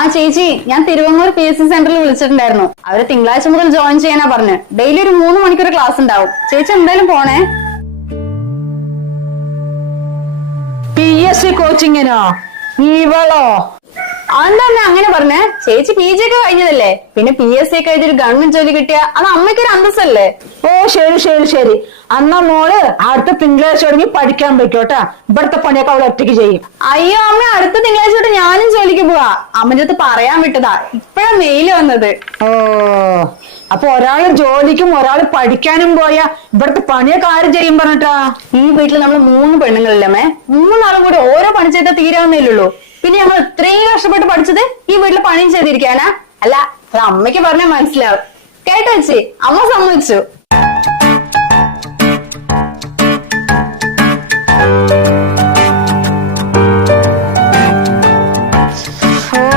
ആ ചേച്ചി, ഞാൻ തിരുവങ്ങൂർ PSC സെന്ററിൽ വിളിച്ചിട്ടുണ്ടായിരുന്നു. അവര് തിങ്കളാഴ്ച മുതൽ ജോയിൻ ചെയ്യാനാ പറഞ്ഞു. ഡെയിലി ഒരു 3 മണിക്കൂർ ക്ലാസ് ഉണ്ടാവും. ചേച്ചി എന്തായാലും പോണേ. PSC കോച്ചിങ്ങിനോ? ഇവളോ? അതെന്താ അങ്ങനെ പറഞ്ഞേ? ചേച്ചി PG ഒക്കെ കഴിഞ്ഞതല്ലേ? പിന്നെ PSC ഒക്കെ എഴുതി ഒരു ഗവൺമെന്റ് ജോലി കിട്ടിയ അത് അമ്മയ്ക്കൊരു അന്തസ്സല്ലേ? ഓ ശരി. അന്നാ മോള് അടുത്ത തിങ്കളാഴ്ച തുടങ്ങി പഠിക്കാൻ പറ്റോട്ടാ. ഇവിടുത്തെ പണിയൊക്കെ അവൾ ഒറ്റയ്ക്ക് ചെയ്യും. അയ്യോ അമ്മ, അടുത്ത തിങ്കളാഴ്ച തൊട്ട് ഞാനും ജോലിക്ക് പോവാ. അമ്മന്റെ അടുത്ത് പറയാൻ വിട്ടതാ, ഇപ്പഴാ മെയില് വന്നത്. ഓ, അപ്പൊ ഒരാള് ജോലിക്കും ഒരാള് പഠിക്കാനും പോയാ ഇവിടുത്തെ പണിയൊക്കെ ആരും ചെയ്യും പറഞ്ഞിട്ടാ? ഈ വീട്ടിൽ നമ്മൾ 3 പെണ്ണുങ്ങളില്ലമ്മേ. 3 കൂടെ ഓരോ പണി ചെയ്താൽ തീരാവുന്നേലുള്ളൂ. പിന്നെ ഞങ്ങൾ ഇത്രയും കഷ്ടപ്പെട്ട് പഠിച്ചത് ഈ വീട്ടിൽ പണിയും ചെയ്തിരിക്കാനാ? അല്ല, അത് അമ്മയ്ക്ക് പറഞ്ഞാൽ മനസ്സിലാവും. കേട്ടോ ചേച്ചി, അമ്മ സമ്മതിച്ചു.